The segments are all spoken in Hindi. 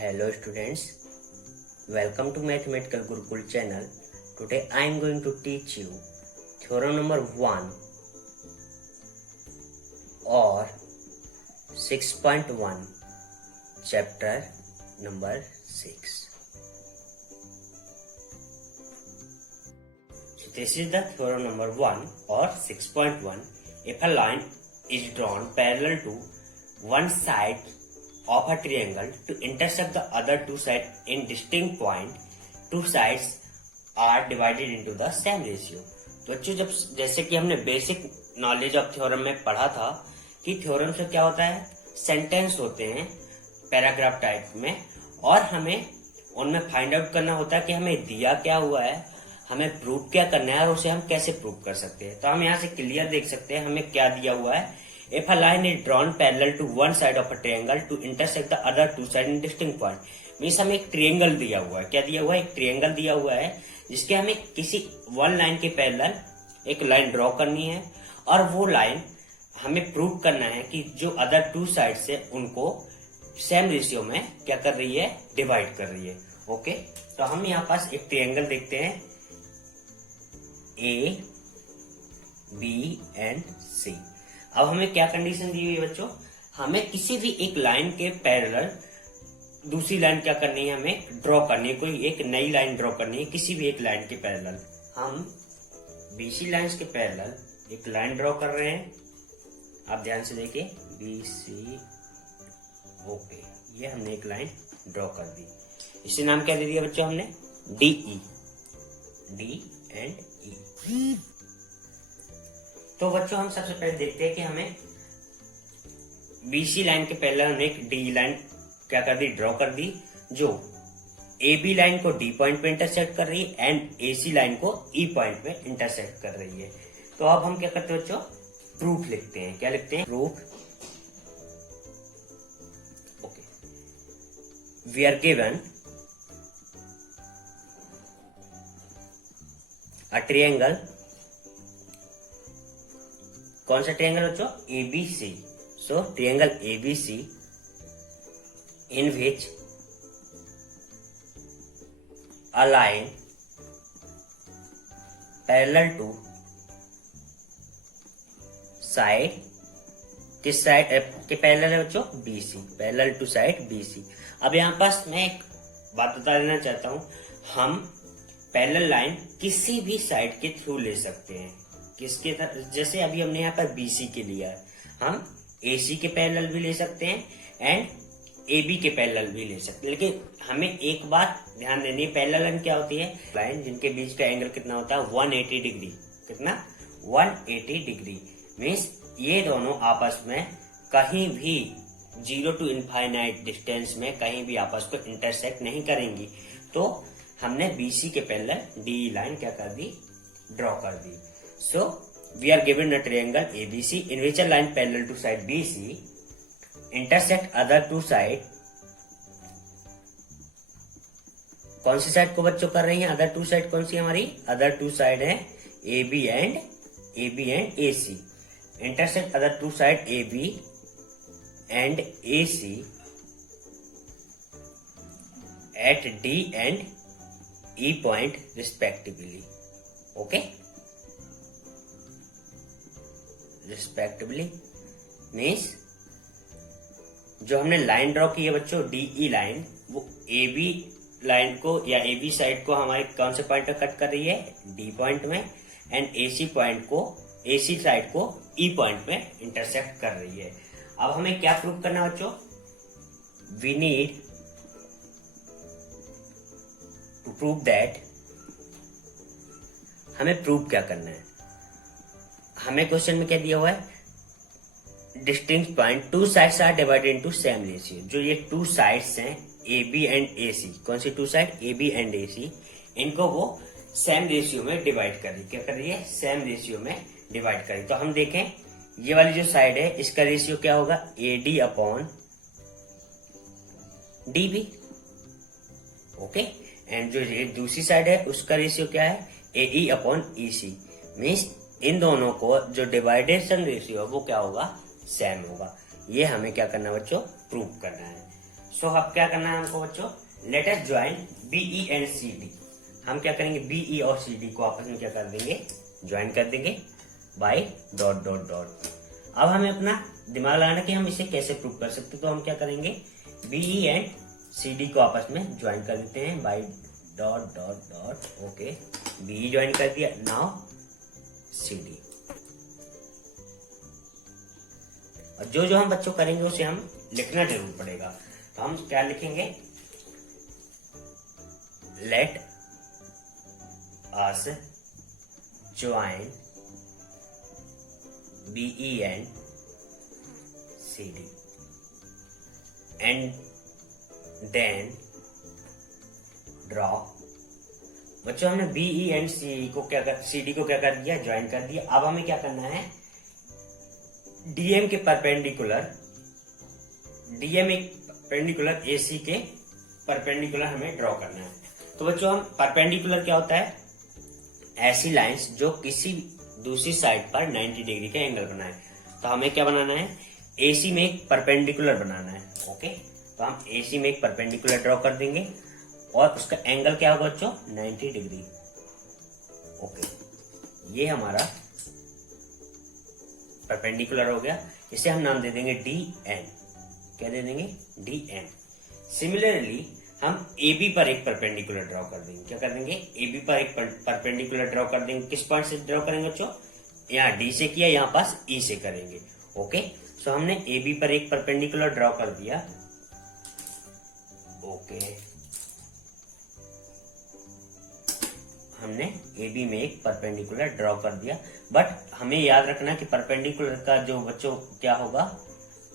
Hello students, welcome to Mathematical Gurukul channel. Today I am going to teach you theorem number 1 or 6.1 chapter number 6. So this is the theorem number 1 or 6.1. If a line is drawn parallel to one side of a triangle to intersect the other two sides in distinct point, two sides are divided into the same ratio. तो बच्चों जब जैसे कि हमने बेसिक नॉलेज ऑफ थ्योरम में पढ़ा था कि थ्योरम से क्या होता है, सेंटेंस होते हैं पैराग्राफ टाइप में और हमें उनमें फाइंड आउट करना होता है कि हमें दिया क्या हुआ है, हमें प्रूव क्या करना है और उसे हम कैसे प्रूव कर सकते हैं. तो हम यहाँ से क्लियर देख सकते हैं हमें क्या दिया हुआ है. If a line is drawn parallel to one side of a triangle to intersect the other two sides in distinct point, means हमें एक ट्रिएंगल दिया हुआ है. क्या दिया हुआ है? एक ट्रिएंगल दिया हुआ है जिसके हमें किसी वन लाइन के पैरेलल एक लाइन ड्रॉ करनी है और वो लाइन हमें प्रूव करना है कि जो अदर टू साइड से उनको सेम रेशियो में क्या कर रही है, डिवाइड कर रही है. ओके, तो हम यहाँ पास एक ट्रिएंगल देखते हैं ए बी एंड सी. अब हमें क्या कंडीशन दी हुई है बच्चों, हमें किसी भी एक लाइन के पैरेलल दूसरी लाइन क्या करनी है, हमें ड्रॉ करनी है, कोई एक नई लाइन ड्रॉ करनी है किसी भी एक लाइन के पैरेलल. हम बीसी लाइंस के पैरेलल एक लाइन ड्रॉ कर रहे हैं. आप ध्यान से देखिए बीसी. ओके, ये हमने एक लाइन ड्रॉ कर दी. इसे नाम क्या दे दिया बच्चों हमने, डीई. डी एंड ई. तो बच्चों हम सबसे पहले देखते हैं कि हमें बीसी लाइन के पैरेलल हमने एक डी लाइन क्या कर दी, ड्रॉ कर दी, जो ए बी लाइन को डी पॉइंट पे इंटरसेक्ट कर रही है एंड ए सी लाइन को ई पॉइंट पे इंटरसेक्ट कर रही है. तो अब हम क्या करते हैं बच्चों, प्रूफ लिखते हैं. क्या लिखते हैं? Proof. Okay, we are given a triangle. कौन सा ट्रायंगल बच्चों? ABC. So triangle ABC in which a line parallel to side, किस साइड के पैरेलल है बच्चों? BC. Parallel to side BC. अब यहाँ पास मैं एक बात बता देना चाहता हूं, हम पैरेलल लाइन किसी भी साइड के थ्रू ले सकते हैं. किसके? जैसे अभी हमने यहाँ पर बीसी के लिया है, हम एसी के पैरेलल भी ले सकते हैं एंड एबी के पैरेलल भी ले सकते हैं. लेकिन हमें एक बात ध्यान देनी है, पैरेलल लाइन क्या होती है? लाइन जिनके बीच का एंगल कितना होता है, 180 डिग्री. कितना? 180 डिग्री. मीन्स ये दोनों आपस में कहीं भी 0 टू इनफाइनाइट डिस्टेंस में कहीं भी आपस को इंटरसेक्ट नहीं करेंगी. तो हमने बीसी के पैरेलल डी लाइन क्या कर दी, ड्रॉ कर दी. So we are given a triangle ABC in which a line parallel to side BC intersect other two side. कौन सी साइड को बच्चों कर रही हैं? अदर टू साइड कौन सी हमारी? अदर टू साइड है AB and AC. Intersect other two side AB and AC at D and E point respectively. Okay, respectively means जो हमने लाइन ड्रॉ की है बच्चों डीई लाइन, वो एबी लाइन को या एबी साइड को हमारे कौन से पॉइंट पे कट कर रही है? डी पॉइंट में. एंड एसी पॉइंट को, एसी साइड को ई पॉइंट पे इंटरसेक्ट कर रही है. अब हमें क्या प्रूव करना है बच्चों? We need to prove that. हमें प्रूव क्या करना है? हमें क्वेश्चन में क्या दिया हुआ है? Distinct point, two sides are divided into same ratio. जो ये टू साइड्स हैं ए बी एंड ए सी, कौन सी two side? A B and A C. इनको वो सेम रेशियो में डिवाइड कर रही. क्या कर रही है? सेम रेशियो में डिवाइड कर रही. तो हम देखें ये वाली जो साइड है इसका रेशियो क्या होगा? A D upon D B. Okay, and जो ये दूसरी साइड है उसका रेशियो क्या है? ए ई upon E C. Means in दोनों को जो डिवाइडेशन रेशियो है वो क्या होगा? सेम होगा. ये हमें क्या करना है बच्चों? प्रूव करना है. सो अब क्या करना है हमको बच्चों, late us join BE and CD। हम क्या करेंगे, BE और CD को आपस में क्या कर देंगे, ज्वाइन कर देंगे बाय डॉट डॉट डॉट। अब हमें अपना दिमाग लगाना कि हम इसे कैसे प्रूव कर सकते, तो हम क्या करेंगे, BE एंड CD को आपस में ज्वाइन कर देते हैं by dot dot dot. Okay, BE join कर दिया, नाउ CD। और जो जो हम बच्चों करेंगे उसे हम लिखना जरूर पड़ेगा। तो हम क्या लिखेंगे, let us join BE and CD and then draw. बच्चों हमने BE एंड CD को क्या कर दिया, ज्वाइन कर दिया। अब हमें क्या करना है, DM के परपेंडिकुलर, DM एक परपेंडिकुलर AC के परपेंडिकुलर हमें ड्रॉ करना है। तो बच्चों हम परपेंडिकुलर क्या होता है, ऐसी लाइंस जो किसी दूसरी साइड पर 90 डिग्री का एंगल बनाए। तो हमें क्या बनाना है, AC में एक परपेंडिकुलर बनाना है। ओके, तो हम AC में एक परपेंडिकुलर ड्रॉ कर देंगे और उसका एंगल क्या होगा बच्चों, 90 डिग्री। ओके, ये हमारा परपेंडिकुलर हो गया। इसे हम नाम दे देंगे DN। क्या दे देंगे, DN। सिमिलरली हम AB पर एक परपेंडिकुलर ड्रॉ कर देंगे। क्या कर देंगे, AB पर एक परपेंडिकुलर ड्रॉ कर देंगे। किस पॉइंट से ड्रॉ करेंगे बच्चों, यहाँ D से किया, यहाँ पास E से करेंगे। ओके, सो हमने AB पर एक परपेंडिकुलर ड्रॉ कर दिया। ओके, हमने AB में एक परपेंडिकुलर ड्रॉ कर दिया, बट हमें याद रखना कि परपेंडिकुलर का जो बच्चों क्या होगा,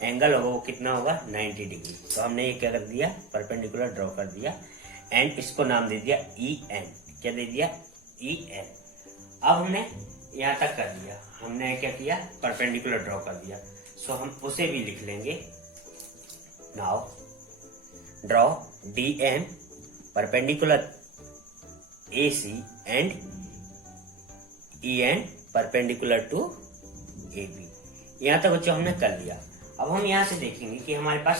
एंगल होगा, वो कितना होगा, 90 डिग्री। तो हमने ये क्या कर दिया, परपेंडिकुलर ड्रॉ कर दिया एंड इसको नाम दे दिया EN। क्या दे दिया, EN। अब हमने यहां तक कर दिया, हमने क्या किया, परपेंडिकुलर ड्रॉ कर दिया। सो हम उसे भी लिख लेंगे। Now draw DM perpendicular AC and EN perpendicular to AB। यहां तक बच्चों हमने कर लिया। अब हम यहां से देखेंगे कि हमारे पास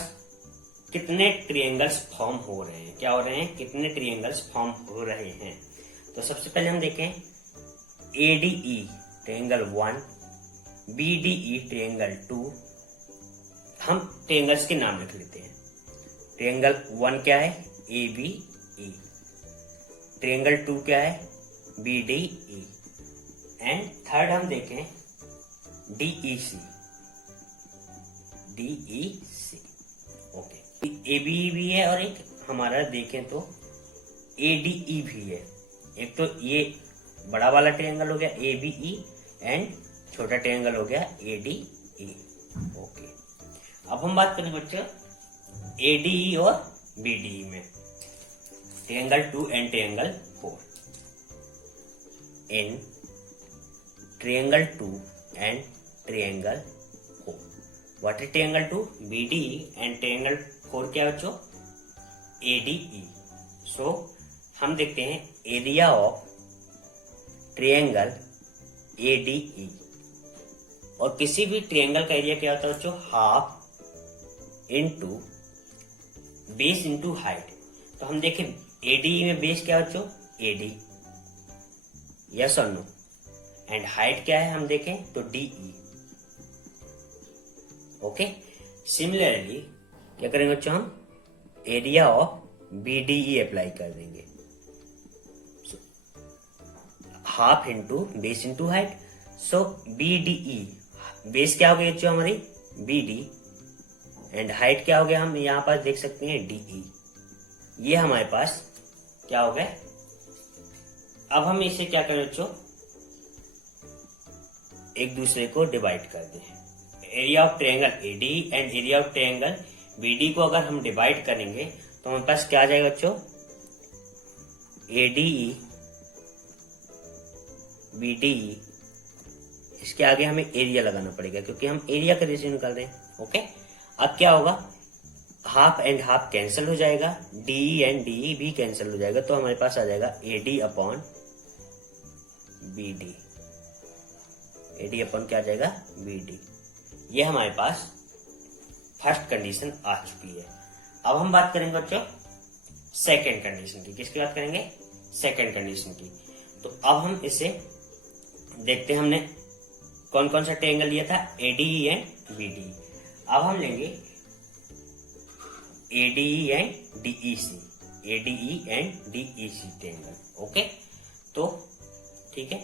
कितने ट्रायंगल्स फॉर्म हो रहे हैं। क्या हो रहे हैं, कितने ट्रायंगल्स फॉर्म हो रहे हैं। तो सबसे पहले हम देखें ADE ट्रायंगल 1, BDE ट्रायंगल 2। हम ट्रायंगल्स के नाम लिख लेते हैं। ट्रायंगल 1 क्या है, ABE। ट्रायंगल 2 क्या है, BDE। एंड थर्ड हम देखें DEC। ओके, ABE भी है और एक हमारा देखें तो ADE भी है। एक तो ये बड़ा वाला ट्रायंगल हो गया ABE एंड छोटा ट्रायंगल हो गया ADE। ओके, अब हम बात करें बच्चों ADE और BDE में, triangle 2 and triangle 4। In triangle 2 and triangle 4, what is triangle 2, BDE and triangle 4 क्या बच्चों, ADE। सो हम देखते हैं एरिया ऑफ ट्रायंगल ADE। और किसी भी ट्रायंगल का एरिया क्या होता है बच्चों, half into base into height. तो हम देखें ADE में बेस क्या है बच्चों, AD, यस और नो। एंड हाइट क्या है हम देखें तो DE। ओके, सिमिलरली क्या करेंगे बच्चों, हम एरिया ऑफ BDE अप्लाई कर देंगे। Half into base into height. So BDE, base क्या हो गया बच्चों हमारी BD एंड हाइट क्या हो गया, हम यहां पर देख सकते हैं DE। ये हमारे पास क्या हो गया। अब हम इसे क्या करें बच्चों, एक दूसरे को डिवाइड कर दें। Area of triangle ADE and area of triangle BD को अगर हम डिवाइड करेंगे तो हमारे पास क्या आ जाएगा बच्चों, ADE BDE। इसके आगे हमें एरिया लगाना पड़ेगा क्योंकि हम एरिया का रेशियो निकाल रहे हैं। ओके, अब क्या होगा, हाफ एंड हाफ कैंसिल हो जाएगा, DE एंड DE भी कैंसिल हो जाएगा। तो हमारे पास आ जाएगा AD upon BD। AD upon क्या आ जाएगा, BD। ये हमारे पास फर्स्ट कंडीशन आ चुकी है। अब हम बात करेंगे बच्चों सेकेंड कंडीशन की। किसकी बात करेंगे? सेकेंड कंडीशन की। तो अब हम इसे देखते हैं, हमने कौन कौन सा ट्रायंगल लिया था, एडीई एंड बीडीई। अब हम लेंगे ADE and DEC, ADE and DEC triangle. Okay, तो ठीक है।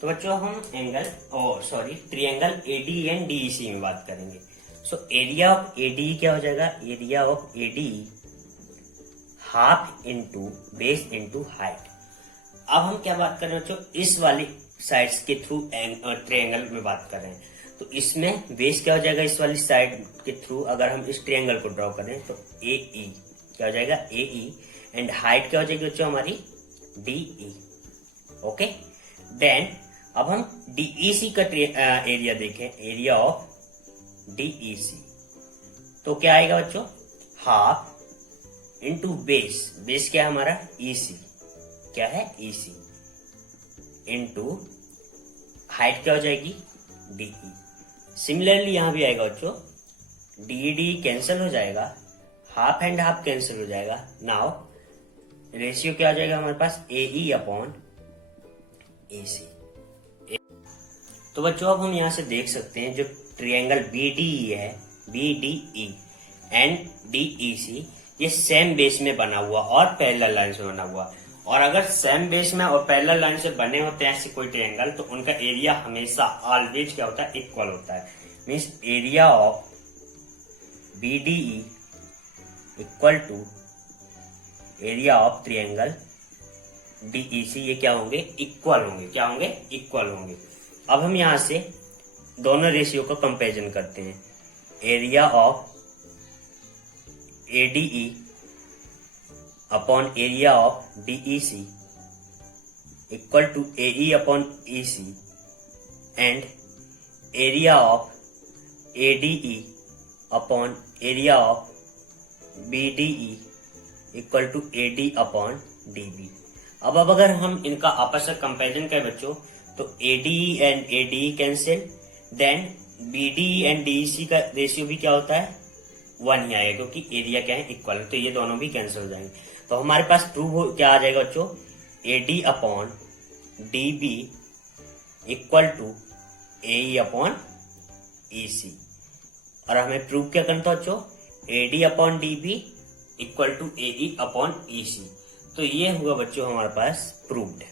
तो बच्चों हम ट्रायंगल एडीई एंड डीईसी में बात करेंगे। सो एरिया ऑफ एडीई क्या हो जाएगा? Area of ADE half into base into height. अब हम क्या बात कर रहे हैं बच्चों? इस वाली साइड्स के थ्रू ट्रायंगल में बात कर रहे हैं। तो इसमें बेस क्या हो जाएगा? इस वाली साइड के थ्रू अगर हम इस ट्रायंगल को ड्रॉ करें तो ए ई क्या हो जाएगा? ए ई। एंड हाइट क्या हो जाएगी बच्चों हमारी? D E. ओके, देन अब हम डीईसी का एरिया देखें, एरिया ऑफ डीईसी। तो क्या आएगा बच्चों? हाफ इंटू बेस, बेस क्या है हमारा? ईसी, क्या है? ईसी, इंटू हाइट क्या हो जाएगी? डीई। सिमिलरली यहां भी आएगा बच्चों, डी कैंसिल हो जाएगा, हाफ एंड हाफ कैंसिल हो जाएगा। नाउ रेशियो क्या आ जाएगा हमारे पास? ए ई अपॉन ए सी। तो बच्चों अब हम यहां से देख सकते हैं जो ट्रायंगल बीडीई है, बीडीई एंड डीईसी, ये सेम बेस में बना हुआ और पैरेलल लाइन से बना हुआ। और अगर सेम बेस में और पैरेलल लाइन से बने होते हैं ऐसे कोई ट्रायंगल, तो उनका एरिया हमेशा ऑलवेज क्या होता है? इक्वल होता है। Means area of BDE equal to area of triangle DEC, ये क्या होंगे? इक्वल होंगे। क्या होंगे? इक्वल होंगे। अब हम यहां से दोनों रेशियो का कंपैरिजन करते हैं। Area of ADE upon area of DEC equal to AE upon EC and area of ADE upon area of BDE equal to AD upon DB. अब अगर हम इनका आपस में कंपैरिजन करें बच्चों, तो ADE and ADE cancel, then BDE and DEC का रेशियो भी क्या होता है? 1 ही आएगा, क्योंकि एरिया क्या है? इक्वल है। तो ये दोनों भी कैंसिल हो जाएंगे। तो हमारे पास प्रूव क्या आ जाएगा बच्चों? AD upon DB equal to AE upon EC. और हमें प्रूव क्या करना था बच्चों? AD upon DB equal to AE upon EC. तो ये हुआ बच्चों हमारे पास प्रूव्ड।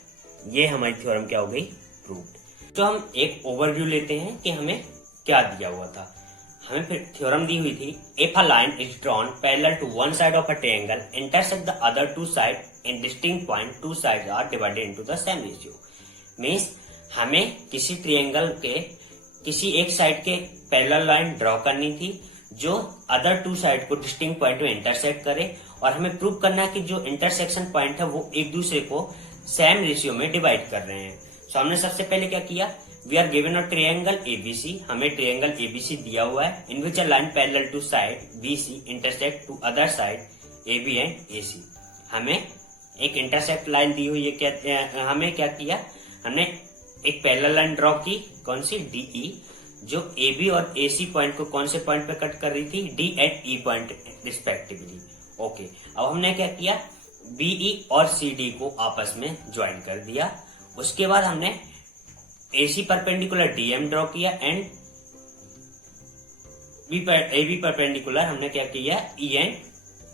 ये हमारी थ्योरम क्या हो गई? प्रूव्ड। तो हम एक ओवरव्यू लेते हैं कि हमें क्या दिया हुआ था। हमें फिर थ्योरम दी हुई थी, if a line is drawn parallel to one side of a triangle intersect the other two side in distinct point, two sides are divided into the same ratio. Means हमें किसी ट्रायंगल के किसी एक साइड के पैरेलल लाइन ड्रॉ करनी थी जो अदर टू साइड को डिस्टिंक्ट पॉइंट में इंटरसेक्ट करे, और हमें प्रूव करना है कि जो इंटरसेक्शन पॉइंट है वो एक दूसरे को सेम रेशियो में डिवाइड कर रहे हैं। तो हमने सबसे पहले क्या किया? We are given a triangle ABC, हमें ट्रायंगल एबीसी दिया हुआ है, in which a line parallel to side BC intersect two other side AB and AC. हमें एक इंटरसेक्ट लाइन दी हुई है, हमें क्या किया? हमने एक पैरेलल लाइन ड्रॉ की, कौन सी? डीई, जो एबी और एसी पॉइंट को कौन से पॉइंट पे कट कर रही थी? D and E point respectively. Okay, अब हमने क्या किया? बीई और सीडी को आपस में ज्वाइन कर दिया। उसके बाद हमने एसी परपेंडिकुलर डीएम ड्रॉ किया एंड एबी परपेंडिकुलर हमने क्या किया? ईएन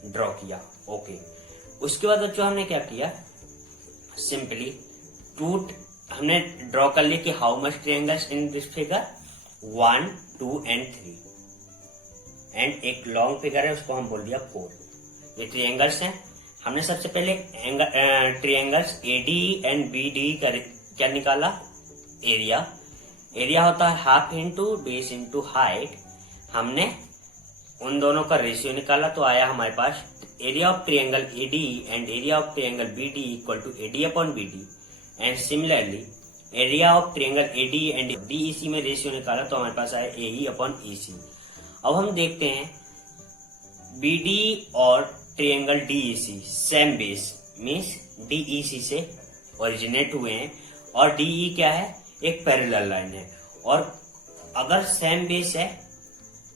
ड्रॉ किया। ओके, उसके बाद बच्चों हमने क्या किया? सिंपली हमने ड्रॉ कर लिया कि how much triangles in this figure? 1, 2 and 3, and एक लॉन्ग फिगर है उसको हम बोल दिया 4। ये ट्रायंगल्स हैं। हमने सबसे पहले ट्रायंगल्स एडी एंड बीडी का क्या निकाला? एरिया होता है half into base into height. हमने उन दोनों का रेशियो निकाला तो आया हमारे पास area of triangle AD and area of triangle BD equal to AD upon BD. And similarly area of triangle AD and DEC में रेशियो निकाला तो हमारे पास आया एई अपॉन ईसी। अब हम देखते हैं बीडी और triangle DEC same base, means DEC से ओरिजिनेट हुए हैं, और डीई क्या है? एक पैरेलल लाइन है। और अगर सेम बेस है,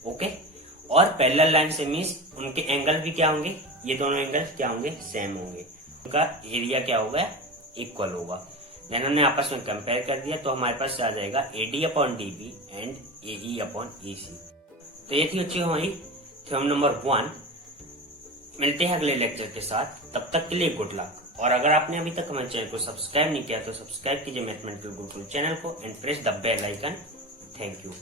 ओके, और पैरेलल लाइन से मीन्स उनके एंगल भी क्या होंगे, ये दोनों एंगल क्या होंगे, सेम होंगे, उनका एरिया क्या होगा, इक्वल होगा। देन हमने आपस में कंपेयर कर दिया तो हमारे पास आ जाएगा AD upon DB and AE upon EC। तो ये थी अच्छी हमारी थ्योरम नंबर 1। मिलते हैं अगले लेक्चर के साथ, तब तक के लिए गुड लक। और अगर आपने अभी तक हमारे चैनल को सब्सक्राइब नहीं किया तो सब्सक्राइब कीजिए मैथमेटिकल गुरुकुल चैनल को and press the bell icon. Thank you.